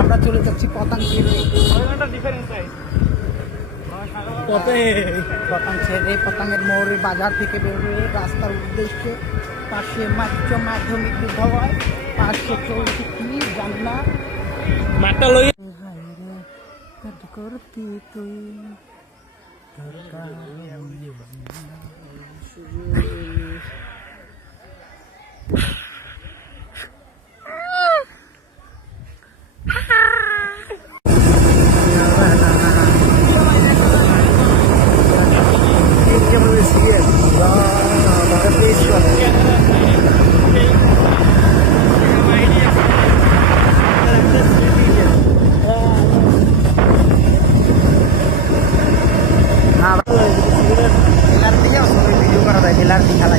আমরা চলে যাচ্ছি পতাং ছেড়ে পতাঙ্গের মোড়ে বাজার থেকে বেরোয় রাস্তার উদ্দেশ্যে। পাশে মাধ্যমিক বিদ্যালয়, পাশে চলছে কি জানি না করতি তুই ভিডিও করা যায় খেলার খেলা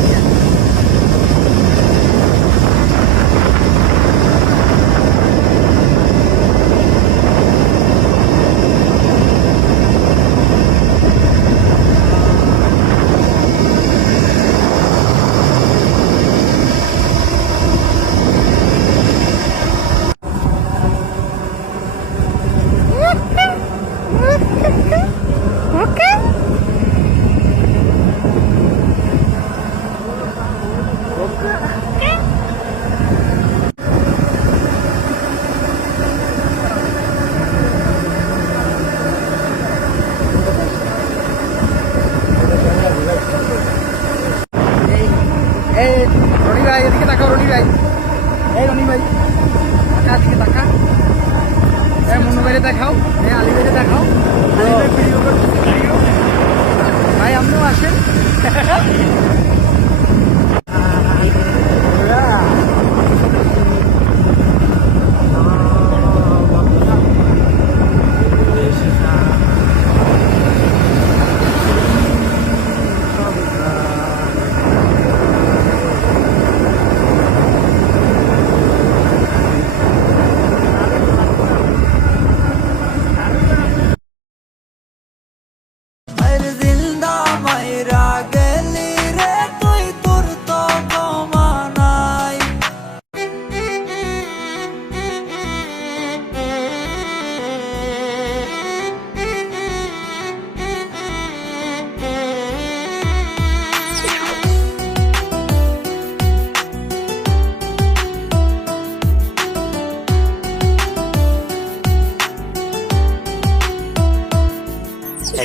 রনি ভাই এদিকে তাকাও, রনি ভাই, এই রনি ভাই টাকা দিকে টাকা, মনু ভাইরে দেখাও, আলী ভাইরে দেখাও, আলী ভাই ভিডিও করতে ভাই আপনিও আসেন।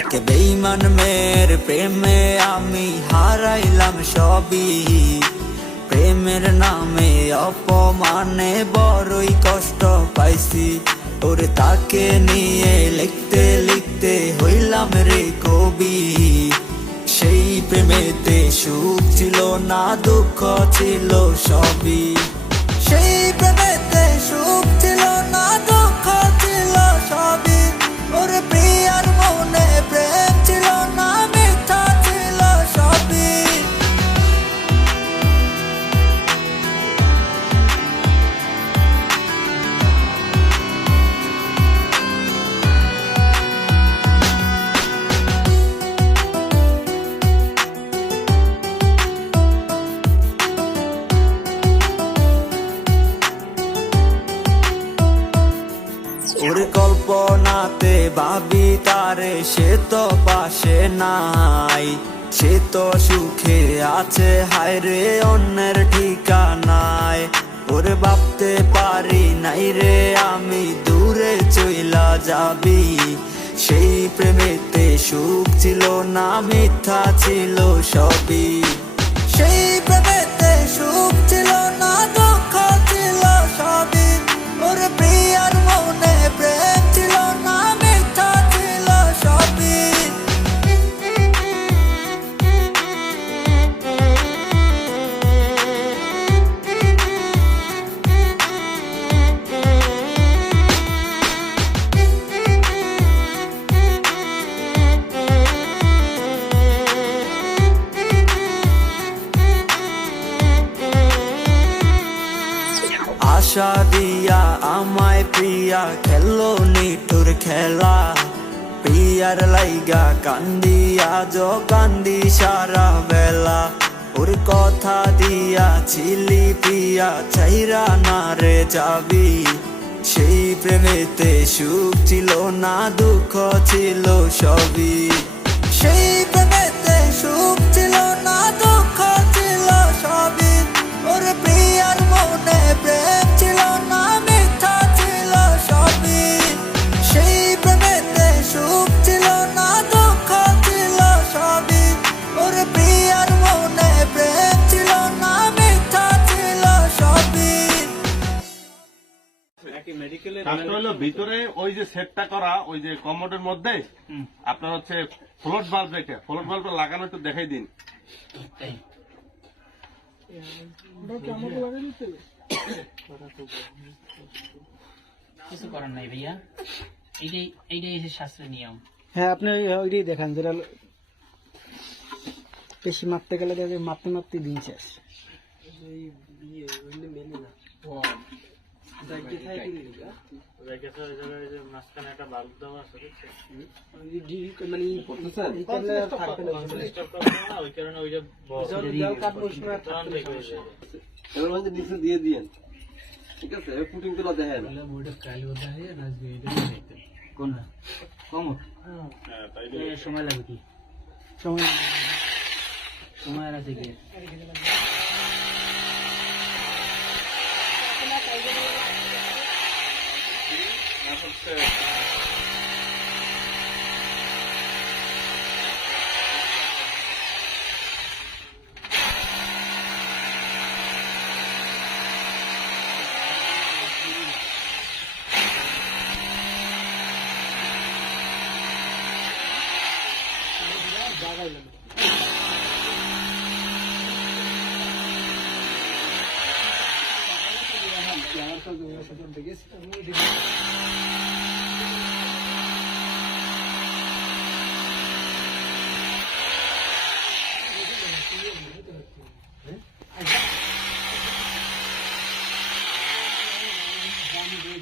এক বেঈমান মেয়ের প্রেমে আমি হারাইলাম সবই, প্রেমের নামে অপমানে বড়ই কষ্ট পাইছি। ওরে তাকে নিয়ে লিখতে লিখতে হইলাম রে কবি। সেই প্রেমেতে সুখ ছিল না, দুঃখ ছিল সবই। সেই প্রেমেতে সুখ ছিল না, দুঃখ ছিল সবই। ওরে প্রিয়ার মনে প্রেম ছিল না, মিথ্যা ছিল সবই। ওর কল্পনাতে ভাবি তারে, সে তো পাশে নাই, সে তো সুখে আছে হায় রে অন্যের ঠিকানায়। ওরে ভাবতে পারি নাই রে আমি দূরে চইলা যাবি। সেই প্রেমেতে সুখ ছিল না, মিথ্যা ছিল সবই। সেই প্রেমেতে সুখ ছিল না, দুঃখ ছিল সবই। ওরে প্রিয়ার মনে প্রেম ছিল না, মিথ্যা ছিল সবই। আশা দিয়া আমায় প্রিয়া খেলো নিঠুর খেলা। প্রিয়ার লাইগা কান্দি আজ কান্দি সারা বেলা। ওর কথা দিয়াছিলি প্রিয়া চাইরা না রে যাবি, সেই প্রেমেতে সুখ ছিল না দুঃখ ছিল সবই, সেই প্রেমেতে সুখ ছিল না দুঃখ ছিল সবই, ওর প্রিয়ার মনে প্রেম ছিল না মিথ্যা ছিল সবই, সেই প্রেমেতে সুখ ছিল না দুঃখ ছিল সবই, ওর প্রিয়ার মনে প্রেম ছিল না মিথ্যা ছিল সবই। কাজটা হলো ভিতরে ওই যে সেটটা করা ওই যে কমোডের মধ্যে আপনার হচ্ছে ফ্লোট বাল্ব রেখে ফ্লোট বাল্বটা লাগানো একটু দেখাই দিন। কিছু করার নাই ভাইয়া, এইটাই শাস্ত্রের নিয়ম। হ্যাঁ আপনি ওইটাই দেখান যেটা বেশি মাপতে গেলে দেখবে মাপতে মাপতে দিন শেষ। নিচে দিয়ে দিয়েন, ঠিক আছে? ফুটিং গুলো দেখেন সময় লাগবে কি? সময় আছে কি?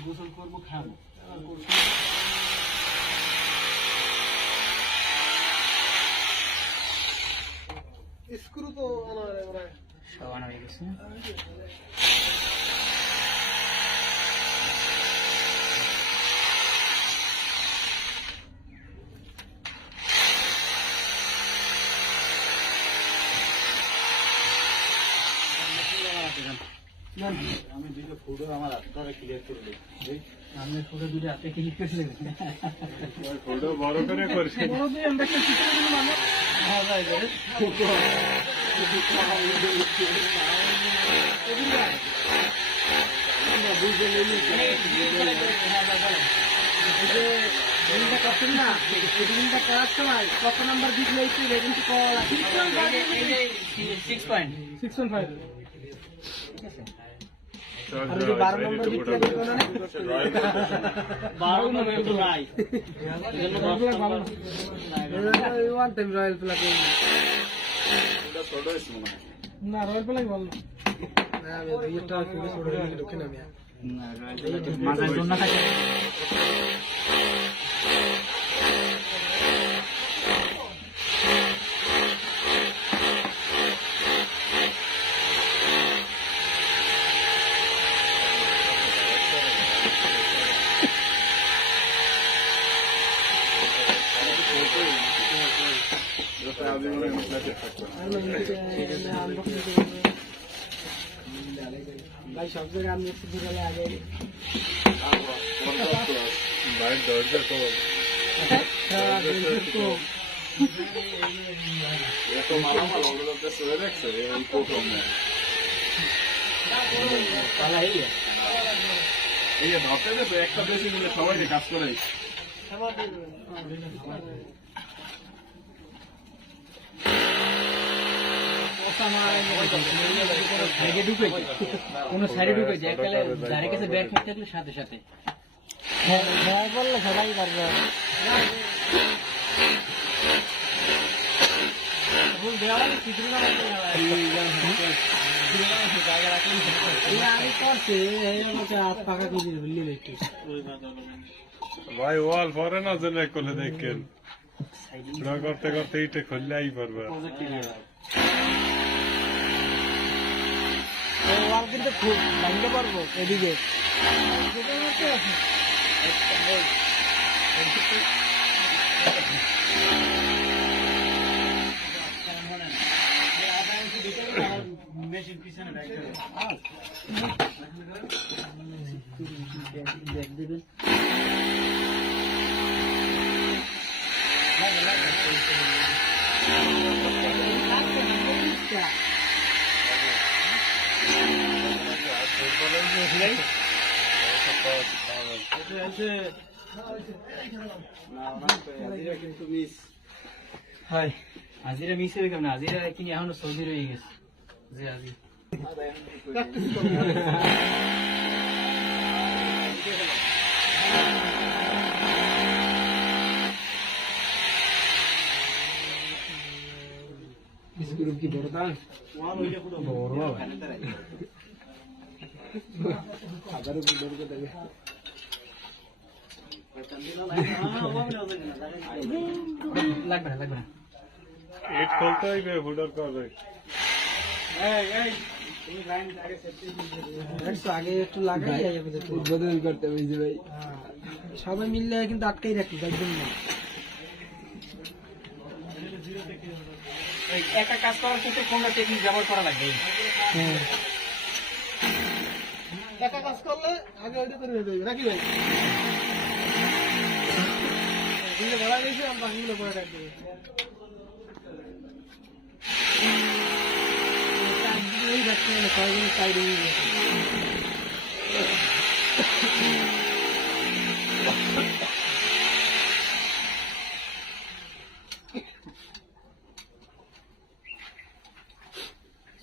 গোসল করবো খাবো স্ক্রু তো সব আনা হয়ে গেছে। আমি দুটো ফটো আমার আপনারা ক্লিয়ার করে দিই, আমি ফটো দুটো আপনি ক্লিক করে দেবেন, ফটো বড় করে করছি। বড় দিয়ে আমরা কি শিখে দেব মানে হ্যাঁ ভাই রে কত নাম্বার দিলে রেডিং কল 6.5 আর যে 12 নম্বর দিতে দিব না 12 নম্বর তো নাই এজন্য ভালো ওয়ান টাইম রয়্যাল প্লাগ এটা ছোট আছে মনে হয় না রয়্যাল প্লাগ ভালো না আমি দুইটা ফিরে ছোট হয়ে ঢুকে না আমি না রয়্যাল প্লাগ মাথায় জন্য থাকে ভাই সব জায়গায় আমি একটু দূরে আগে ভাই দরজা তো এত মালামাল ওগুলো তো সরে রাখছে এই প্রথম এই যে ভাবতে যে একটা বেশি মিলে সবাই কাজ করে কোন সাইডে ঢুকে যায় যারে কাছে ব্যাগ ঠিক থাকলে সাথে সাথে হ্যাঁ বললে সবাই পারবে ভুল দেওয়া কিছু না আমি করছি পাকা কিছু ভুললি দেখি ভাই ওয়াল পরে না জন্য করলে দেখেন করতে করতে এইটা খুললেই পারবে ওয়াল কিন্তু খুব ভাঙতে পারবো এদিকে মেশিন পিছনে ব্যাগ দেবেন কিন্তু মিস হয় আজিরা মিস হয়ে গেল না আজিরা কিনে এখনো সৌদি রয়ে গেছে যে আজি কি বড় দাম বড় লাগবে না লাগবে না ইট খুলতে হইবে ফুটার করবে আগে একটু লাগাই উদ্বোধন করতে বুঝছি ভাই সবাই মিললে কিন্তু আটকাই রাখি একদম না একা কাজ করার ক্ষেত্রে কোনটা টেকনিক ব্যবহার করা লাগবে একা কাজ করলে আগে ওইটা করে নিতে হবে নাকি ভাই দিলে বলা গেছে আমরা বাকিগুলো করে রাখবো কয়েকদিন সাইড হয়ে গেছে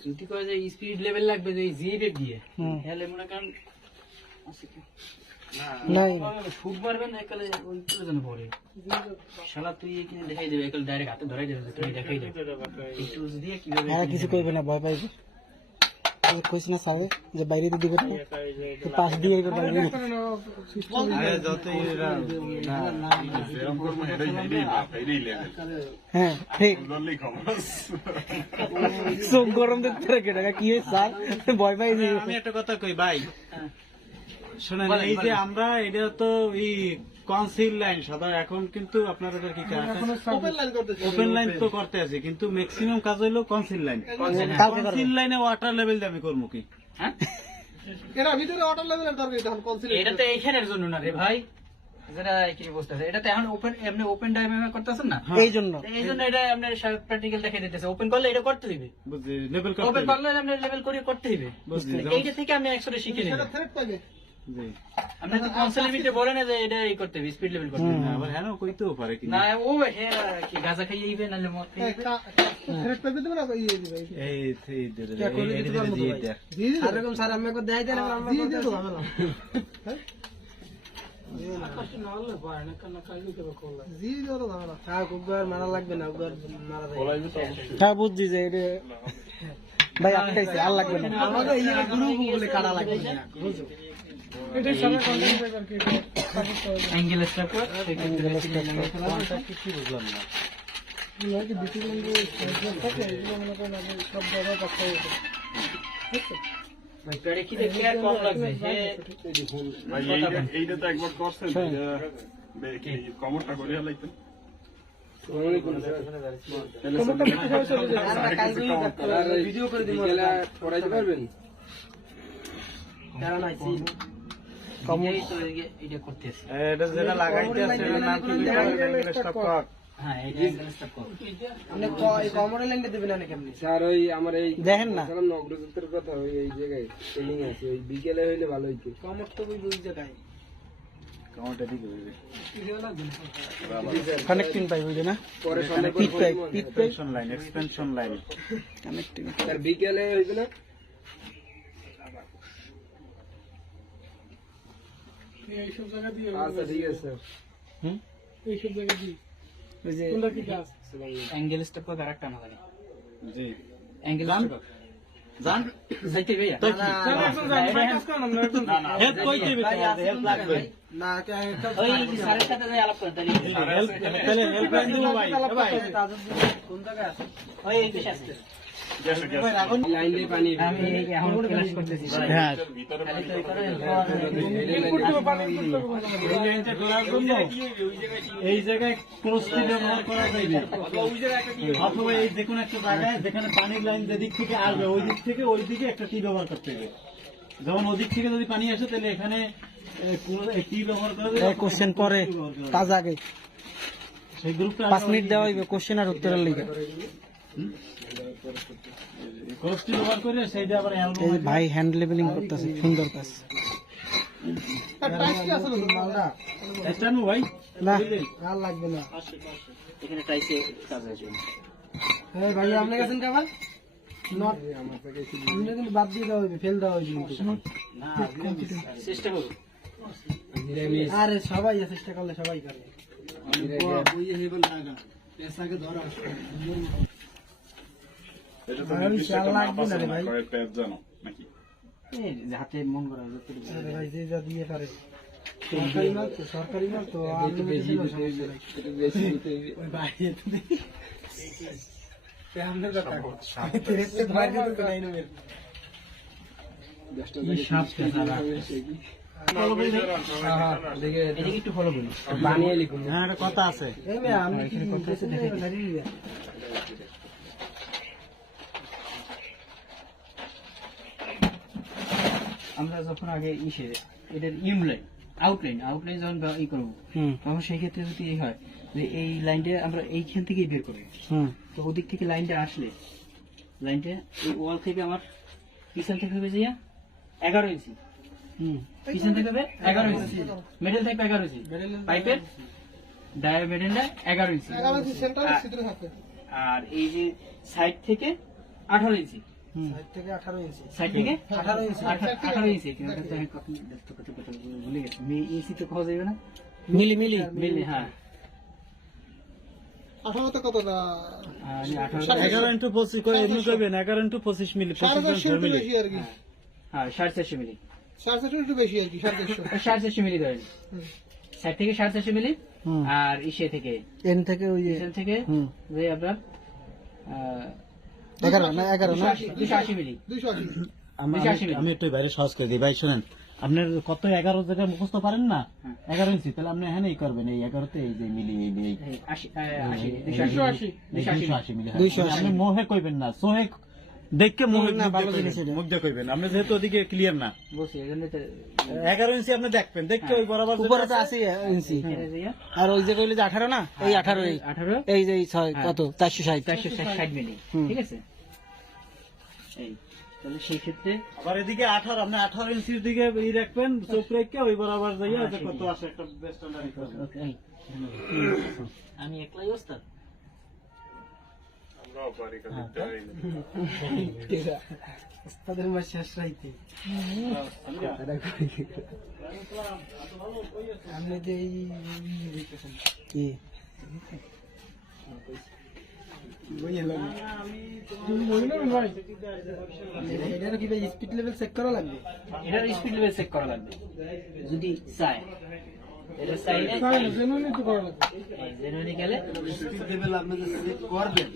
যদি কয় যে স্পিড লেভেল লাগবে যে জিএফ দিয়ে তাহলে মনে করেন নাই ফুট মারবেন একালে ওই প্রয়োজন পড়ে শালা তুই এখানে দেখাই দেবে একালে ডাইরেক্ট হাতে ধরাই দেবে তুমি দেখাই দেবে একটু দিয়ে কিভাবে আর কিছু কইবে না ভয় পাইবে কইছ না স্যার যে বাইরে তো দিবে না তো পাশ দিয়ে এবার বাইরে হ্যাঁ ঠিক সব গরম দেখতে রেখে টাকা কি হয়েছে স্যার ভয় পাই আমি একটা কথা কই ভাই শোনেন এই যে আমরা এটা তো এই কনসিল লাইন সাধারণ এখন কিন্তু আপনাদের কি ওপেন লাইন তো করতে আছে কিন্তু ম্যাক্সিমাম কাজ হইলো কনসিল লাইন কনসিল লাইনে ওয়াটার লেভেল দিয়ে আমি করবো কি হ্যাঁ এটা ভিতরে ওয়াটার লেভেলের দরকার তখন কনসিল এটা তো এইখানের জন্য না রে ভাই যেটা কি বলতেছে এটা তো এখন ওপেন এমনি ওপেন ডায়াগ্রাম করতেছেন না এই জন্য এটা আপনার প্র্যাকটিক্যাল দেখাই দিতেছে ওপেন করলে এটা করতে দিবে বুঝছি লেভেল ওপেন করলে আপনি লেভেল করে করতে দিবে বুঝছি এইটা থেকে আপনি একসাথে শিখে নেবেন থ্রেড পাইবে জি আপনি তো কনসোলের ভিতরে বলে না যে এটা এই করতে হবে স্পিড লেভেল করতে হবে আবার হ্যাঁ কইতেও পারে কি না ও হ্যাঁ কি গাঁজা খাইয়ে ইবে নালে মদ খাইয়ে থ্রেড পাইবে তুমি না ইয়ে দিবে এই এই আর এরকম স্যার আমাকে দেখাই দেন আমরা দিয়ে দেব আমরা হ্যাঁ বুঝছি যে এটা ভাই আটকাইছে আর লাগবে না আমাকে এই গ্রুপ বলে কাটা লাগবে না এটা সবাই কন্টেন্ট পেপার কি অ্যাঙ্গেল স্টেপ কর কি বুঝলাম না কি বিটি ল্যাঙ্গুয়েজ থাকে এগুলো মনে করেন আমি সব জায়গায় কথা বলতে ভাই পেড়ে কি দেখে আর কম লাগবে সে ভাই এইটা তো একবার করছেন কমরটা করে লাইতেন ভিডিও করে দিব পড়াইতে পারবেন কারণ আইছি এই তো এটা করতেছে এটা যেটা লাগাইতে আছে এটার নাম কি স্টপ কর হ্যাঁ এটা অ্যাঙ্গেল স্টেপ কর আপনি এই কমরে লাইনটা দিবেন না কেমনি স্যার ওই আমার এই দেখেন না সালাম নগরজোতের কথা ওই এই জায়গায় ট্রেনিং আছে ওই বিকেলে হইলে ভালো হইতো কমর তো ওই দুই জায়গায় কাউন্টটা ঠিক হইবে কানেক্টিং পাই বুঝে না পরে সামনে পিট পাই এক্সপেনশন লাইন কানেক্টিং স্যার বিকেলে হইবে না এইসব জায়গা দিয়ে আচ্ছা ঠিক আছে স্যার এইসব জায়গা দিয়ে ওই যে কোনটা কি কাজ অ্যাঙ্গেল স্টেপ কর আরেকটা না লাগে জি অ্যাঙ্গেল স্টেপ জান যাইতে ভাইয়া হেল্প কইতে হবে হেল্প লাগবে না ওই স্যারের সাথে যাই আলাপ করেন তাহলে হেল্প লাইন দিব ভাই ভাই কোন জায়গায় আছে ওই এই পেশে আসছে লাইন দিয়ে পানি আমি এখন ক্লাস করতেছি হ্যাঁ খালি তো এই করে এই লাইনটা করার জন্য এই জায়গায় ক্রসটি ব্যবহার করা যাবে অথবা এই যে কোনো একটা জায়গায় যেখানে পানির লাইন যেদিক থেকে আসবে ওই দিক থেকে ওই দিকে একটা টি ব্যবহার করতে হবে। যেমন ওদিক থেকে যদি পানি আসে তাহলে এখানে টি ব্যবহার করা যাবে। কোশ্চেন পরে কাজ আগে সেই গ্রুপটা 5 মিনিট দেওয়া হইবে কোশ্চেন আর উত্তরের লিগে। ক্রসটি ব্যবহার করে সেইটা আবার এই যে ভাই হ্যান্ড লেভেলিং করতেছে, সুন্দর কাজ। জানো ভাই না আর লাগবে না। এখানে টাইসে কাজ আছে এই ভাই আপনি গেছেন কাবার নট আপনি কিন্তু বাদ দিয়ে দেওয়া হইবে, ফেল দেওয়া হইবে কিন্তু। না চেষ্টা করো আরে সবাই চেষ্টা করলে সবাই করে। এই যে হাতে মন করা যত আরে ভাই যে যা দিয়ে পারে সরকারি মাল তো আমি বেশি বেশি দিতে হবে। ওই ভাই এত দেখি সামনে কথা তেরে তে মার দিতে তো নাই নমের এই সাপ দেখে এদিকে একটু ফলো করুন বানিয়ে লিখুন। হ্যাঁ একটা কথা আছে। এই মে আমি কি কথা দেখে গাড়ি নিয়ে আমরা যখন আগে ইসে এটার ইনলাইন আউটলাইন যখন ই করবো তখন সেই ক্ষেত্রে যদি এই হয় যে এই লাইনটা আমরা এইখান থেকেই বের করবো, তো ওদিক থেকে লাইনটা আসলে লাইনটা এই ওয়াল থেকে আমার পিছন থেকে হবে যে 11 ইঞ্চি, পিছন থেকে হবে 11 ইঞ্চি, মিডল থেকে 11 ইঞ্চি, পাইপের ডায়ামিটারটা 11 ইঞ্চি, আর এই যে সাইড থেকে 18 ইঞ্চি, সাইড থেকে 18 ইঞ্চি, সাইড থেকে 18 ইঞ্চি, 18 ইঞ্চি, ভুলে গেছি ইঞ্চি তো খাওয়া যাবে না, মিলি মিলি মিলি, হ্যাঁ 18 তো কতটা 11 into 25 করে এমনি করবেন 11 into 25 মিলি 25 মিলি। হ্যাঁ 450 মিলি, 450 একটু বেশি আর কি 450 450 মিলি ধরেন, সাইড থেকে 450 মিলি, আর ইসে থেকে এন থেকে ওই যে পিছন থেকে যে আপনার 11 না 280 মিলি, 280 মিলি। আমি একটু বাইরে সহজ করে দিই ভাই, শুনেন আপনার কত 11 জায়গায় মুখস্থ পারেন না 11 ইঞ্চি, তাহলে আপনি এখানেই করবেন এই 11 তে এই যে মিলি এই 280 মিলি। আপনি মোহে কইবেন না, সোহে দেখকে মোহে না, ভালো জিনিস এটা মুখ দিয়ে কইবেন। আপনি যেহেতু ওদিকে ক্লিয়ার না বলছি এজন্য তো 11 ইঞ্চি আপনি দেখবেন, দেখতে ওই বরাবর উপরে তো আছে ইঞ্চি, আর ওই যে কইলে যে 18 না, এই 18 এই 18 এই যে 6 কত 460 460 মিলি, ঠিক আছে। এই তাহলে সেই ক্ষেত্রে আবার এদিকে 18 আপনি 18 ইঞ্চির দিকে ই রাখবেন, চোখ রেখে ওই বরাবর যাইয়া যে কত আসে একটা বেস্ট আন্ডারস্ট্যান্ডিং করবেন। ওকে, আমি একলাই ওস্তাদ, আমরাও পারি কাছে যাই না। তাদের মাস শেষ রাইতে আপনি যে কি এটার কি ভাই স্পিড লেভেল চেক করা লাগবে? এটার স্পিড লেভেল চেক করা লাগবে যদি চায়, এটা চাইলে জেনুইনলি তো করা লাগবে। এই জেনুইনলি গেলে স্পিড লেভেল আপনি যে সিলেক্ট করবেন,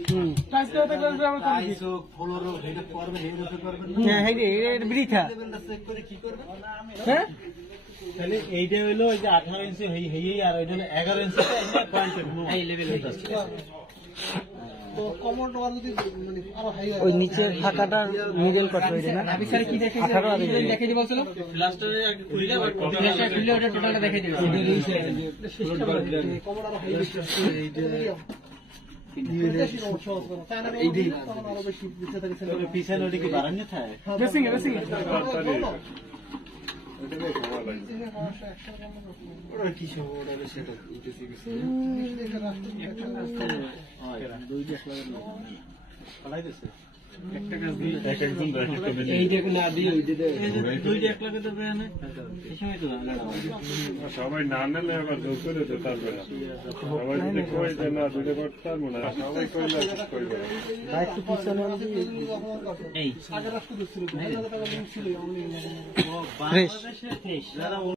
টাইসটা থাকলে আমরা আইসো ফলোরো হেড করবেন, হেড করবেন, হ্যাঁ হ্যাঁ এটা বৃথা লেভেলটা চেক করে কি করবেন। হ্যাঁ তাহলে এইটা হলো ওই যে 18 ইঞ্চি হেই আর ওইটা হলো 11 ইঞ্চি পয়েন্ট এই লেভেল হয়ে যাচ্ছে। তো কমন ওয়ার যদি মানে আরো হাই ওই নিচের ফাঁকাটা মিডল কত হইছে না আমি স্যার কি দেখাইছে 18 আর দেখাই দি বলছিল লাস্টে একটা খুলে ফ্ল্যাশটা খুললে ওটা টোটালটা দেখাই দিবে। কমন আরো হাই এইটা পিছনে ওটা কি বাড়ানো থাকে? বেসিং বেসিং ওরা কি সব ওরা সেটা ইতেছি কিছু ফলাই দিছে এইটাকে না দিয়ে ওইটা দুইটা এক লাখে দেবে না এই সময় তো সবাই না নিলে আবার জোর করে দিতে পারবে না। সবাই যদি কই যে না দুটো করতে পারবো না, সবাই কইলে কইবে না। একটু পিছনে এই আগে রাষ্ট্র ছিল 2000 টাকা ছিল বাংলাদেশে যারা